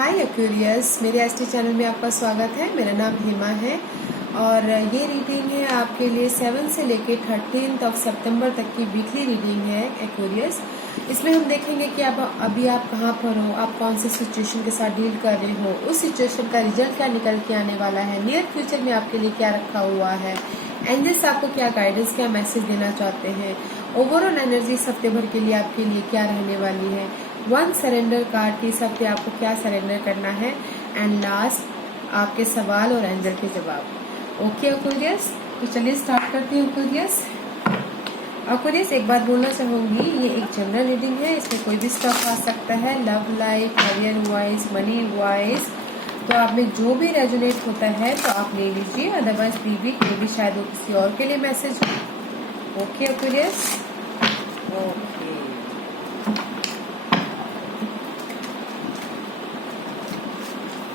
हाय Aquarius, मेरे ST channel में आपका स्वागत है। मेरा नाम हेमा है और ये रीडिंग है आपके लिए 7 से लेके 13 सितंबर तक की वीकली रीडिंग है एक्वेरियस। इसमें हम देखेंगे कि अभी आप कहाँ पर हो, आप कौन सी सिचुएशन के साथ डील कर रहे हो, उस सिचुएशन का रिजल्ट क्या निकल के आने वाला है, नियर फ्यूचर में आपके लिए क्या रखा हुआ है, एंजल्स आपको क्या गाइडेंस, क्या मैसेज देना चाहते हैं, ओवरऑल एनर्जी इस हफ्ते भर के लिए आपके लिए क्या रहने वाली है, 1 सरेंडर कार्ड इस हफ्ते आपको क्या सरेंडर करना है, एंड लास्ट आपके सवाल और एंजल के जवाब। ओके एक्वेरियस, तो चलिए स्टार्ट करते हैं एक्वेरियस। एक्वेरियस, एक बात बोलना चाहूंगी, ये एक जनरल रीडिंग है, इसमें कोई भी स्टफ आ सकता है, love life, career wise, money wise, तो आप में जो भी रेजोनेट होता है तो आप ले लीजिए, अदरवाइज मे भी शायद वो किसी और के लिए मैसेज हो। Okay Aquarius, okay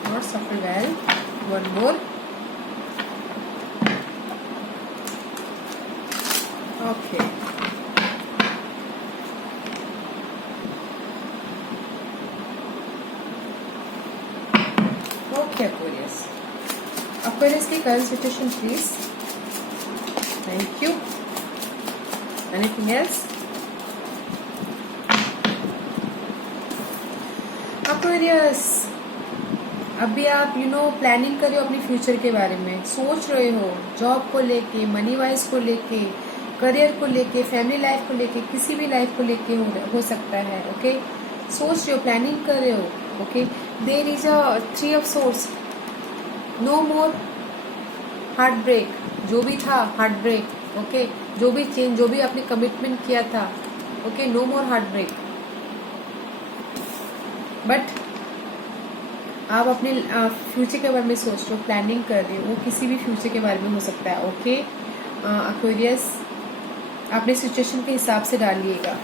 not suffer well. One more. Okay. Okay, Aquarius. Aquarius की current situation, please. Thank you. Anything else? Aquarius. अभी आप प्लानिंग कर रहे हो अपने फ्यूचर के बारे में, सोच रहे हो जॉब को लेके, मनी वाइज को लेके, करियर को लेके, फैमिली लाइफ को लेके, किसी भी लाइफ को लेके हो सकता है। ओके, सोच रहे हो, प्लानिंग कर रहे हो। Okay, there is a 3 of swords, no more heart break, जो भी था हार्ट ब्रेक। ओके, जो भी चेंज, जो भी आपने कमिटमेंट किया था, okay, no more heart break. But आप अपने फ्यूचर के बारे में सोच रहे हो, प्लानिंग कर रहे हो, वो किसी भी फ्यूचर के बारे में हो सकता है। ओके एक्वेरियस, अपने सिचुएशन के हिसाब से डालिएगा।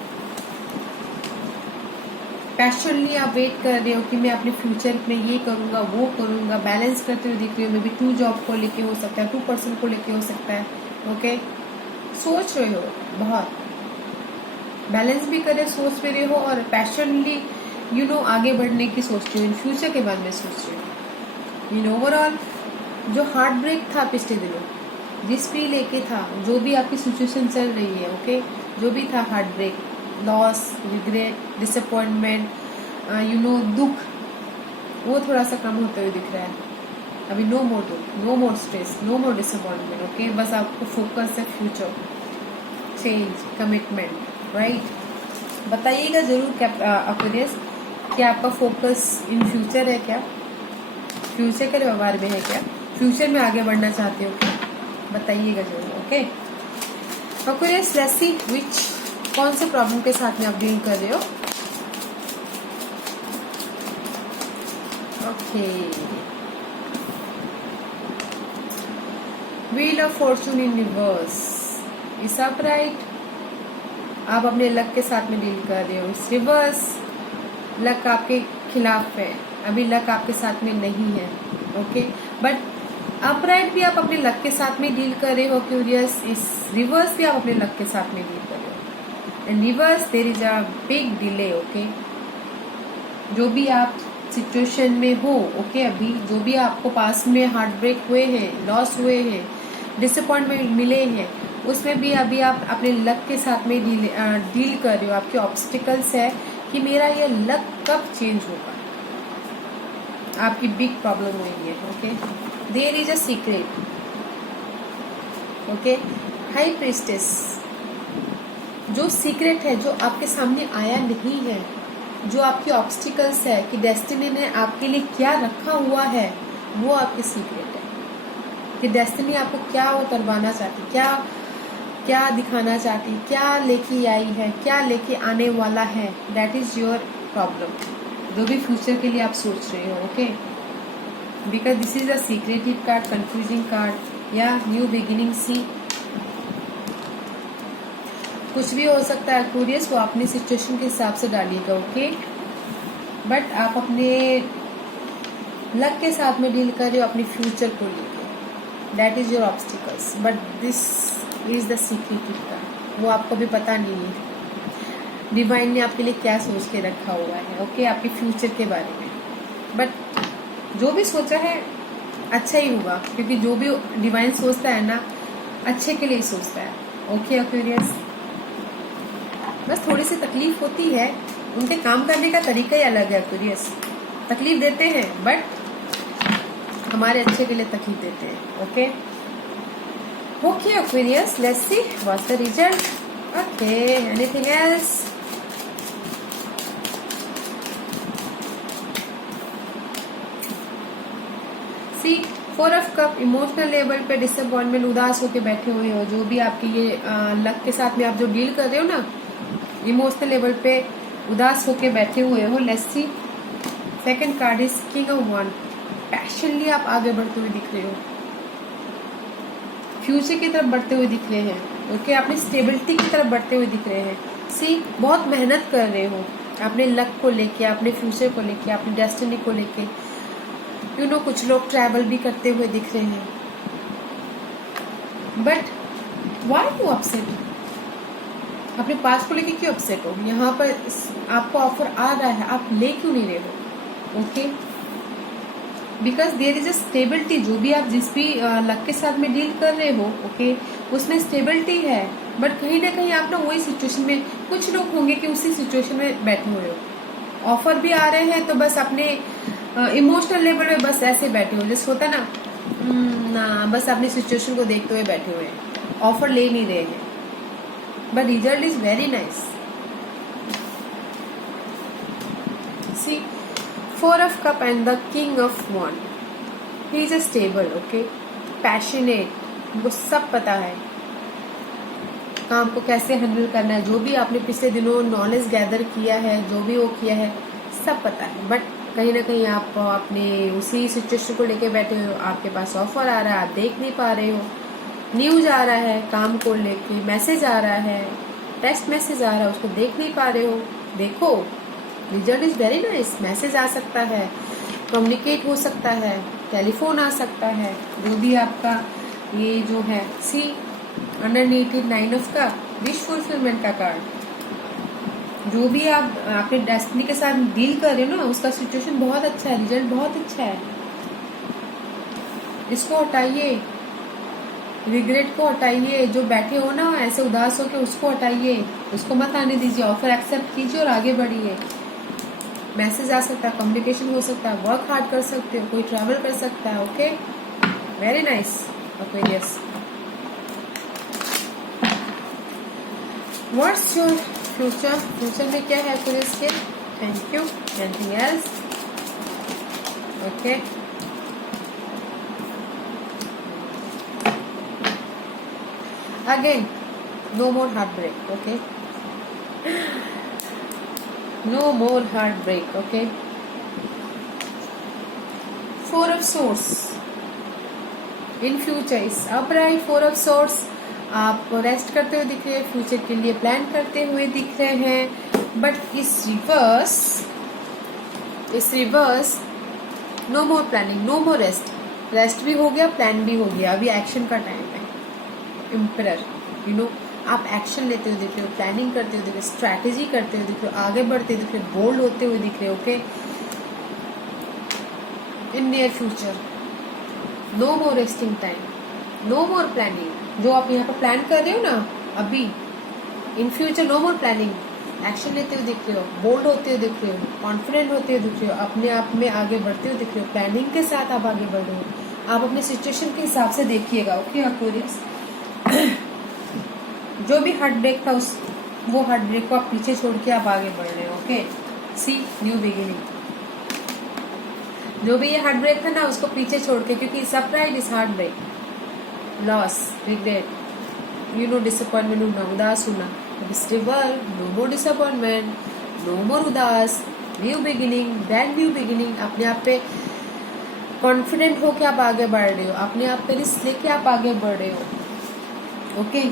पैशनली आप वेट कर रहे हो कि मैं अपने फ्यूचर में ये करूंगा, वो करूंगा, बैलेंस करते हुए दिख रहे हो। मे बी 2 जॉब को लेके हो सकता है, 2 पर्सन को लेके हो सकता है। ओके, सोच रहे हो, बहुत बैलेंस भी कर रहे हो, सोच भी रहे हो, और पैशनली आगे बढ़ने की सोच रही हूँ, इन फ्यूचर के बारे में सोच रही हूँ। ओवरऑल जो हार्ट ब्रेक था पिछले दिनों, जिस भी लेके था, जो भी आपकी सिचुएशन चल रही है, ओके, जो भी था heart break, loss, regret, disappointment, दुख, वो थोड़ा सा कम होते हुए दिख रहा है। अभी नो मोर दुख, no more stress, no more disappointment. Okay, बस आपको फोकस है फ्यूचर, चेंज, कमिटमेंट, राइट। बताइएगा जरूर एक्वेरियस, क्या आपका फोकस इन फ्यूचर है, क्या फ्यूचर के व्यवहार में है, क्या फ्यूचर में आगे बढ़ना चाहते हो, क्या बताइएगा जरूर। ओके एक्वेरियस, लेट्स सी विच, कौन से प्रॉब्लम के साथ में आप डील कर रहे हो। Okay, wheel of Fortune in reverse is upright. आप अपने लक के साथ में डील कर रहे हो, इस रिवर्स लक आपके खिलाफ है, अभी लक आपके साथ में नहीं है। ओके, बट अपराइट भी आप अपने लक के साथ में डील कर रहे हो क्यूरियस, इस रिवर्स भी आप अपने लक के साथ में डील कर रहे हो। And reverse there is a big delay. Okay, जो भी आप सिचुएशन में हो, ओके, अभी जो भी आपको पास में हार्ट ब्रेक हुए हैं, लॉस हुए हैं, डिसअपॉइंटमेंट मिले हैं, उसमें भी अभी आप अपने लक के साथ में डील कर रहे हो। आपके ऑब्स्टिकल्स है कि मेरा ये लक कब चेंज होगा, आपकी बिग प्रॉब्लम हुई है। Okay, there is a secret. Okay, high priestess, जो सीक्रेट है, जो आपके सामने आया नहीं है, जो आपकी ऑब्स्टिकल्स है कि डेस्टिनी ने आपके लिए क्या रखा हुआ है, वो आपकी सीक्रेट है कि डेस्टिनी आपको क्या उतरवाना चाहती, क्या दिखाना चाहती, क्या लेके आई है, क्या लेके आने वाला है। दैट इज योर प्रॉब्लम, जो भी फ्यूचर के लिए आप सोच रहे हो। Okay, because this is a secretive card, confusing card, या न्यू बिगिनिंग। सी, कुछ भी हो सकता है एक्वेरियस, वो अपनी सिचुएशन के हिसाब से डालिएगा। ओके, बट आप अपने लक के साथ में डील कर रहे हो, अपने फ्यूचर को लेकर। That is your obstacles, but this is the secretive card, वो आपको भी पता नहीं है डिवाइन ने आपके लिए क्या सोच के रखा हुआ है। ओके, आपके फ्यूचर के बारे में। बट जो भी सोचा है अच्छा ही होगा, क्योंकि जो भी डिवाइन सोचता है ना अच्छे के लिए ही सोचता है। ओके एक्वेरियस, बस थोड़ी सी तकलीफ होती है, उनके काम करने का तरीका ही अलग है एक्वेरियस। तकलीफ देते हैं बट हमारे अच्छे के लिए तकलीफ देते हैं। Okay okay Aquarius, let's see what's the result. Okay, anything else? See 4 of cup, emotional level पे डिसअपॉइंटमेंट, उदास होके बैठे हुए हो। जो भी आपके ये लक के साथ में आप जो डील कर रहे हो ना, इमोशनल लेवल पे उदास होके बैठे हुए हो। Let's see, second card is king of one. Passionately आप आगे बढ़ते हुए दिख रहे हो, फ्यूचर की तरफ बढ़ते हुए दिख रहे हैं। ओके, अपनी स्टेबिलिटी की तरफ बढ़ते हुए दिख रहे हैं। सी, बहुत मेहनत कर रहे हो अपने लक को लेके, अपने फ्यूचर को लेके, अपनी डेस्टिनी को लेके। यू नो, कुछ लोग ट्रैवल भी करते हुए दिख रहे हैं। But why you upset? अपने पास को लेके क्यों अपसेट हो? यहाँ पर आपको ऑफर आ रहा है, आप ले क्यों नहीं रहे हो? Okay, because there is a stability. जो भी आप जिस भी लक के साथ में डील कर रहे हो, ओके, उसमें स्टेबिलिटी है। बट कहीं ना कहीं आप ना वही सिचुएशन में, कुछ लोग होंगे कि उसी सिचुएशन में बैठे हुए हो। ऑफर भी आ रहे हैं तो बस अपने इमोशनल लेवल में बस ऐसे बैठे हो, जैसे होता ना बस अपनी सिचुएशन को देखते हुए बैठे हुए हैं, ऑफर ले नहीं रहे हैं। But result is very nice. See, 4 of cup and the king of वन। He is a stable, okay, passionate, उनको सब पता है काम को कैसे हैंडल करना है। जो भी आपने पिछले दिनों नॉलेज गैदर किया है, जो भी वो किया है, सब पता है। बट कहीं ना कहीं आप अपने उसी सिचुएशन को लेके बैठे हो। आपके पास ऑफर आ रहा है, आप देख नहीं पा रहे हो। न्यूज आ रहा है काम को लेके, मैसेज आ रहा है, टेक्स्ट मैसेज आ रहा है, उसको देख नहीं पा रहे हो। देखो, result is very nice. Message आ सकता है, कम्युनिकेट हो सकता है, टेलीफोन आ सकता है, जो भी आपका ये जो है। See, underneath 9 of cup, wish fulfilment का कार्ड। जो भी आप अपने डेस्टिनी के साथ डील कर रहे हो ना, उसका सिचुएशन बहुत अच्छा है, रिजल्ट बहुत अच्छा है। इसको हटाइए, रिग्रेट को हटाइए। जो बैठे हो ना ऐसे उदास हो के, उसको हटाइए, उसको मत आने दीजिए। ऑफर एक्सेप्ट कीजिए और आगे बढ़िए। मैसेज आ सकता है, कम्युनिकेशन हो सकता है, वर्क हार्ड कर सकते हो, कोई ट्रैवल कर सकता है। Okay, very nice Aquarius. What's your future? Future में क्या है एक्वेरियस के? Thank you. Anything else? Okay, again no more heart break. Okay, no more heart break. Okay, 4 of swords in future is upright. 4 of swords, आप rest करते हुए दिख रहे हैं, फ्यूचर के लिए प्लान करते हुए दिख रहे हैं। बट इस reverse no more planning, no मोर रेस्ट। रेस्ट भी हो गया, प्लान भी हो गया, अभी एक्शन का टाइम है। एम्परर, यू नो, आप एक्शन लेते हुए दिख रहे हो, प्लानिंग करते हुए दिख रहे हो, स्ट्रैटेजी करते हुए दिख रहे हो, आगे बढ़ते दिख रहे हो, बोल्ड होते हुए दिख रहे हो। Okay, in near future no more resting time, no more planning. जो आप यहाँ पर प्लान कर रहे हो ना अभी, in future no more planning. Action लेते हुए दिख रहे हो, बोल्ड होते हुए दिख रहे हो, कॉन्फिडेंट होते हुए दिख रहे हो, अपने आप में आगे बढ़ते हुए दिख रहे हो, प्लानिंग के साथ आप आगे बढ़ रहे हो। आप अपने सिचुएशन के हिसाब से देखिएगा। ओके एक्वेरियस, जो भी हार्ट ब्रेक था वो हार्ट ब्रेक को आप पीछे छोड़ के आप आगे बढ़ रहे हो। ओके, सी, न्यू बिगिनिंग। जो भी ये हार्ट ब्रेक था ना, उसको पीछे छोड़ के, क्योंकि surprise is heart break, loss, regret, you know, disappointment होना, उदास होना। No more disappointment, no more उदास, new beginning, brand new beginning. अपने आप पे कॉन्फिडेंट होके आप आगे बढ़ रहे हो, अपने आप पे रिस्क लेके आप आगे बढ़ रहे हो। Okay,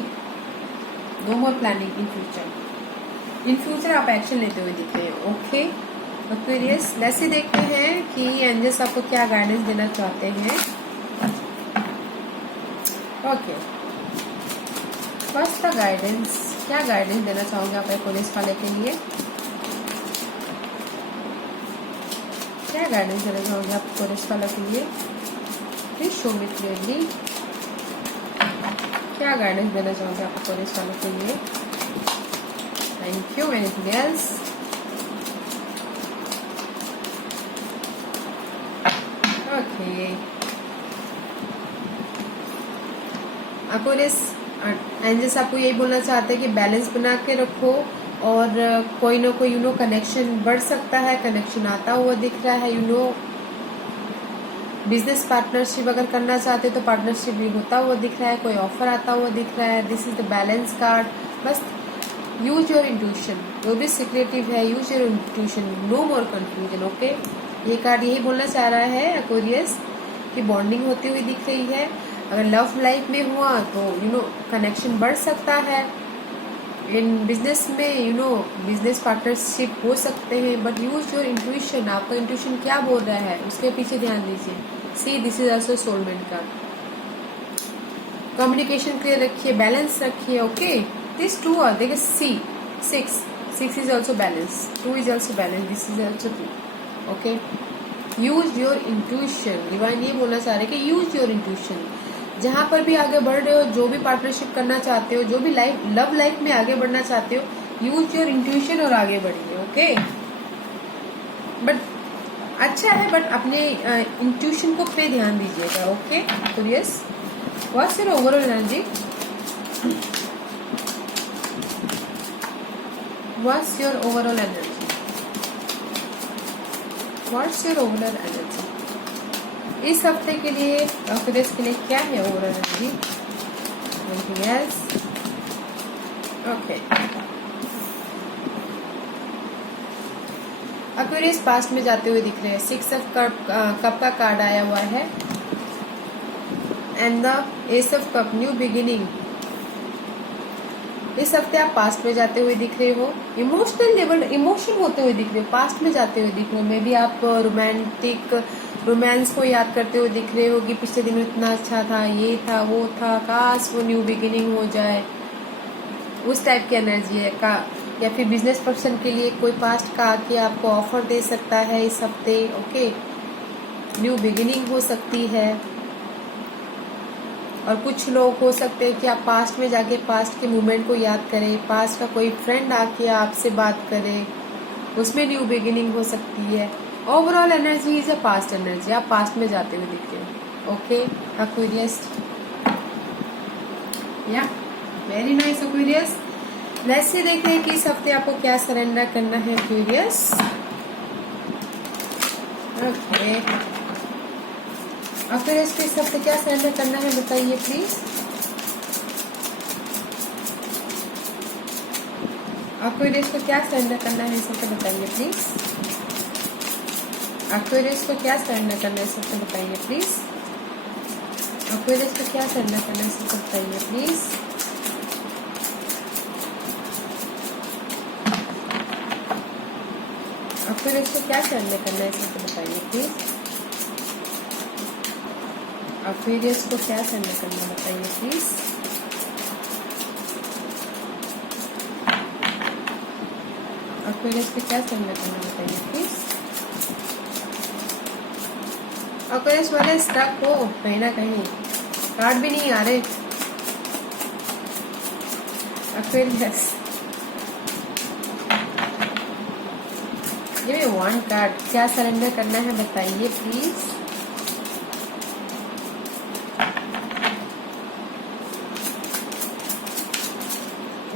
no more planning in future. In future आप एक्शन लेते हुए दिख रहे हो। ओके एक्वेरियस, लेट्स देखते हैं कि एंजल्स आपको क्या गाइडेंस देना चाहते हैं। ओके, फर्स्ट द गाइडेंस, क्या गाइडेंस देना चाहोगे आप पुलिस वाले के लिए? क्या गाइडेंस देना चाहोगे आप कोरस वालों के लिए? Please show me clearly. क्या गाइडेंस देना चाहोगे आप कोरस वालों के लिए? Thank you. Anything else? Okay, Aquarius angels आपको यही बोलना चाहते हैं कि बैलेंस बना के रखो और कोई ना कोई कनेक्शन बढ़ सकता है, कनेक्शन आता हुआ दिख रहा है। बिजनेस पार्टनरशिप अगर करना चाहते हो तो पार्टनरशिप भी होता हुआ दिख रहा है, कोई ऑफर आता हुआ दिख रहा है। This is the balance card. बस यूज योर इंट्यूशन, जो भी सिक्रेटिव है use your intuition, no more confusion. Okay, ये कार्ड यही बोलना चाह रहा है अक्वेरियस कि बॉन्डिंग होती हुई दिख रही है। अगर लव लाइफ में हुआ तो कनेक्शन बढ़ सकता है। इन बिजनेस में बिजनेस पार्टनरशिप हो सकते हैं, बट यूज योर इंट्यूशन। आपका इंट्यूशन क्या बोल रहा है उसके पीछे ध्यान दीजिए। See this is also soulmate का। कम्युनिकेशन क्लियर रखिए, बैलेंस रखिए। ओके, दिस टू आर देखिए सी 6 is also balance, 2 is also balance, this is also 2। Okay, use your intuition. Divine ये बोलना चाह रहे हैं कि यूज योर इंट्यूशन। जहां पर भी आगे बढ़ रहे हो, जो भी पार्टनरशिप करना चाहते हो, जो भी लव लाइफ में आगे बढ़ना चाहते हो, यूज योर इंट्यूशन और आगे बढ़िए। ओके, बट अच्छा है, बट अपने इंट्यूशन को पे ध्यान दीजिएगा। ओके, तो yes, what's your overall energy? What's your overall energy? What's your overall energy इस हफ्ते के लिए? अक्वेरियस के लिए क्या है overall energy? Anything else? Okay, Aquarius past में जाते हुए दिख रहे हैं। 6 ऑफ कप का कार्ड आया हुआ है and the S of cup, new beginning. इस हफ्ते आप पास्ट में जाते हुए दिख रहे हो, इमोशनल लेवल इमोशन होते हुए दिख रहे हो, पास्ट में जाते हुए दिख रहे हो। मे बी आप रोमांस को याद करते हुए दिख रहे हो कि पिछले दिनों इतना अच्छा था, ये था, वो था, काश वो न्यू बिगिनिंग हो जाए, उस टाइप की एनर्जी है का। या फिर बिजनेस पर्सन के लिए कोई पास्ट का आके आपको ऑफर दे सकता है इस हफ्ते। ओके, न्यू बिगिनिंग हो सकती है। और कुछ लोग हो सकते हैं कि आप पास्ट में जाके पास्ट के मोमेंट को याद करें, पास्ट का कोई फ्रेंड आके आपसे बात करे, उसमें न्यू बिगिनिंग हो सकती है। Overall energy is a past energy, आप पास्ट में जाते हुए दिख रहे हो। ओके अक्वेरियस, या very nice Aquarius. Let's say देखते हैं कि इस हफ्ते आपको क्या सरेंडर करना है अक्वेरियस। ओके, अक्वेरियस को इस हफ्ते क्या सरेंडर करना है बताइए प्लीज। अक्वेरियस को क्या सरेंडर करना है इस हफ्ते बताइए प्लीज। अक्वेरियस को क्या सरेंडर करना है इस हफ्ते बताइए प्लीज। अक्वेरियस को क्या सरेंडर करना है इस हफ्ते बताइए प्लीज। अक्वेरियस को क्या सरेंडर करना है इस हफ्ते बताइए प्लीज। अक्वेरियस को क्या सरेंडर करना है बताइए प्लीज। अक्वेरियस को क्या सरेंडर करना बताइए प्लीज। अक्वेरियस वाले स्टक हो कहीं ना कहीं, कार्ड भी नहीं आ रहे। अक्वेरियस ये 1 कार्ड, क्या सरेंडर करना है बताइए please.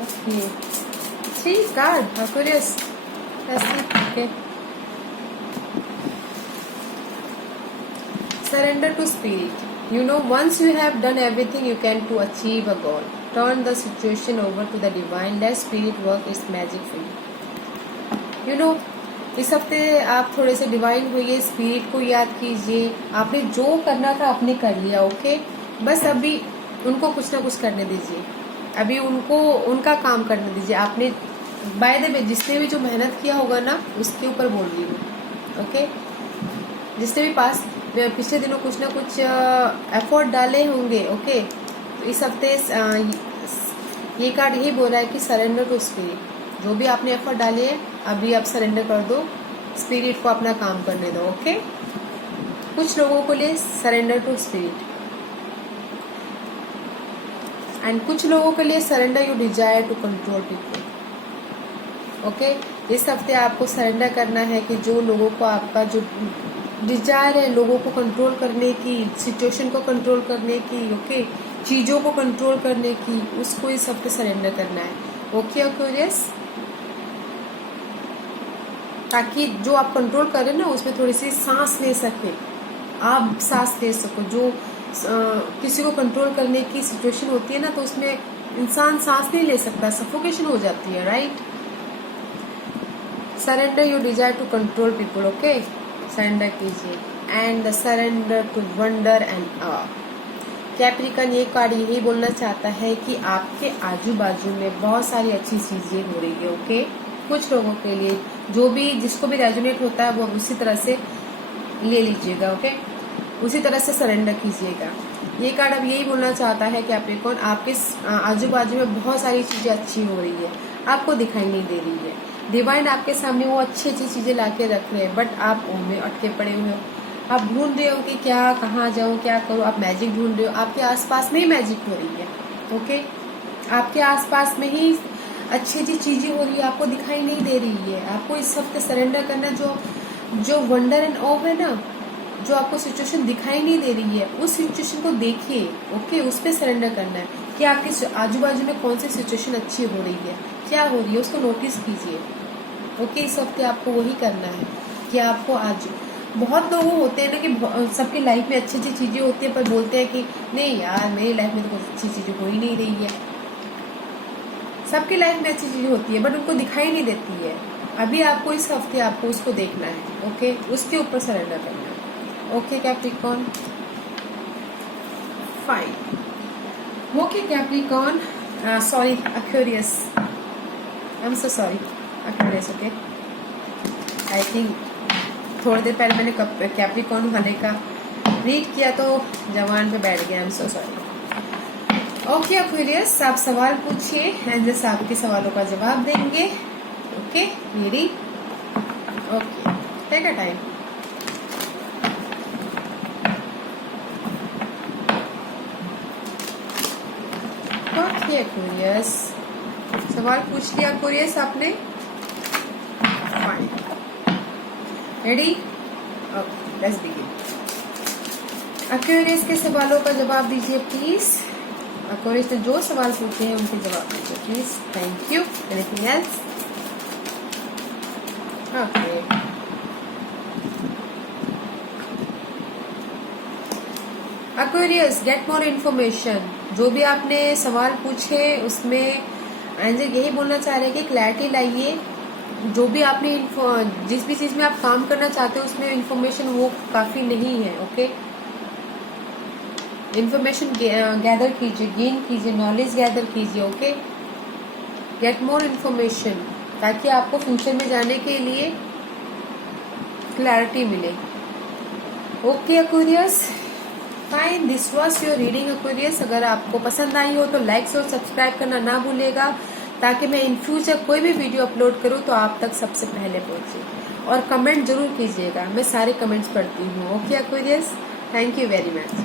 Okay 3 card Aquarius, okay. Surrender to spirit. Once you have done everything you can to achieve a goal, turn the situation over to the divine. Let spirit work its magic for you. इस हफ्ते आप थोड़े से divine होइए, spirit को याद कीजिए। आपने जो करना था आपने कर लिया। ओके, बस अभी उनको कुछ ना कुछ करने दीजिए, अभी उनको उनका काम करने दीजिए। आपने बाय द वे जिसने भी जो मेहनत किया होगा ना उसके ऊपर बोल रही हूँ। ओके, जिसने भी पिछले दिनों कुछ ना कुछ एफर्ट डाले होंगे। ओके, तो इस हफ्ते ये कार्ड यही बोल रहा है कि सरेंडर टू स्पिरिट। जो भी आपने एफर्ट डाले हैं अभी आप सरेंडर कर दो स्पिरिट को अपना काम करने दो। ओके, कुछ लोगों को लिए सरेंडर टू स्पिरिट, एंड कुछ लोगों के लिए surrender you desire to control people. Okay, इस हफ्ते आपको सरेंडर करना है कि जो लोगों को आपका जो डिजायर है लोगों को कंट्रोल करने की, सिचुएशन को कंट्रोल करने की, ओके, चीजों को कंट्रोल करने की, उसको इस हफ्ते सरेंडर करना है। ओके एक्वेरियस, ताकि जो आप कंट्रोल कर रहे हैं ना उसमें थोड़ी सी सांस ले सके, आप सांस ले सको। जो किसी को कंट्रोल करने की सिचुएशन होती है ना तो उसमें इंसान सांस नहीं ले सकता, सफोकेशन हो जाती है, right. Surrender your desire to control people. Okay, surrender कीजिए, and the surrender to wonder and uh. Capricorn ये कार्ड यही बोलना चाहता है कि आपके आजू बाजू में बहुत सारी अच्छी चीजें हो रही है। ओके, कुछ लोगों के लिए जो भी जिसको भी रेजोनेट होता है वो उसी तरह से ले लीजिएगा। ओके, उसी तरह से सरेंडर कीजिएगा। ये कार्ड अब यही बोलना चाहता है कि कैप्रिकॉन आपके आजू बाजू में बहुत सारी चीजें अच्छी हो रही है, आपको दिखाई नहीं दे रही है। डिवाइन आपके सामने वो अच्छी अच्छी चीजें लाके रख रहे हैं, बट आप उनमें अटके पड़े हुए हो। आप ढूंढ रहे हो कि क्या, कहाँ जाऊं, क्या करूं, आप मैजिक ढूंढ रहे हो, आपके आसपास में ही मैजिक हो रही है। ओके, आपके आसपास में ही अच्छी अच्छी चीजें हो रही है, आपको दिखाई नहीं दे रही है। आपको इस हफ्ते सरेंडर करना, जो वंडर एंड ऑ है ना, जो आपको सिचुएशन दिखाई नहीं दे रही है उस सिचुएशन को देखिए। ओके, उस पर सरेंडर करना है कि आपके आजू बाजू में कौन सी सिचुएशन अच्छी हो रही है, क्या हो रही है, उसको नोटिस कीजिए। ओके, इस हफ्ते आपको वही करना है कि आपको आज बहुत लोग होते हैं ना कि सबकी लाइफ में अच्छी अच्छी चीजें होती है पर बोलते हैं कि नहीं यार मेरी लाइफ में तो कुछ अच्छी चीजें हो ही नहीं रही है। सबकी लाइफ में अच्छी चीजें होती है बट उनको दिखाई नहीं देती है। अभी आपको इस हफ्ते आपको उसको देखना है। ओके, उसके ऊपर सरेंडर करना है। Okay Capricorn, fine. Okay Capricorn, sorry Aquarius, I am so sorry Aquarius. Okay, I think थोड़ी देर पहले मैंने कैप्रिकॉन वाले का रीड किया तो जवान पे बैठ गया, I am so sorry. Okay Aquarius, आप सवाल पूछिए, एंजल्स आपके सवालों का जवाब देंगे। Okay, ready? Okay, take a time. Okay Aquarius, सवाल पूछ लिया एक्वेरियस आपने, fine, ready? Okay, let's begin. Aquarius के सवालों का जवाब दीजिए प्लीज। एक्वेरियस ने जो सवाल पूछे हैं उनके जवाब दीजिए please. Thank you. Anything else? Okay, Aquarius get more information. जो भी आपने सवाल पूछे उसमें एंजल यही बोलना चाह रहे हैं कि क्लैरिटी लाइए। जो भी आपने जिस भी चीज में आप काम करना चाहते हो उसमें इन्फॉर्मेशन वो काफी नहीं है। ओके, इन्फॉर्मेशन गैदर कीजिए, गेन कीजिए, नॉलेज गैदर कीजिए। ओके, गेट मोर इन्फॉर्मेशन ताकि आपको फ्यूचर में जाने के लिए क्लैरिटी मिले। Okay Aquarius, fine, this was your reading Aquarius. अगर आपको पसंद आई हो तो लाइक और सब्सक्राइब करना ना भूलेगा ताकि मैं इन फ्यूचर कोई भी वीडियो अपलोड करूं तो आप तक सबसे पहले पहुंचे। और कमेंट जरूर कीजिएगा, मैं सारे कमेंट्स पढ़ती हूँ। Okay Aquarius, thank you very much.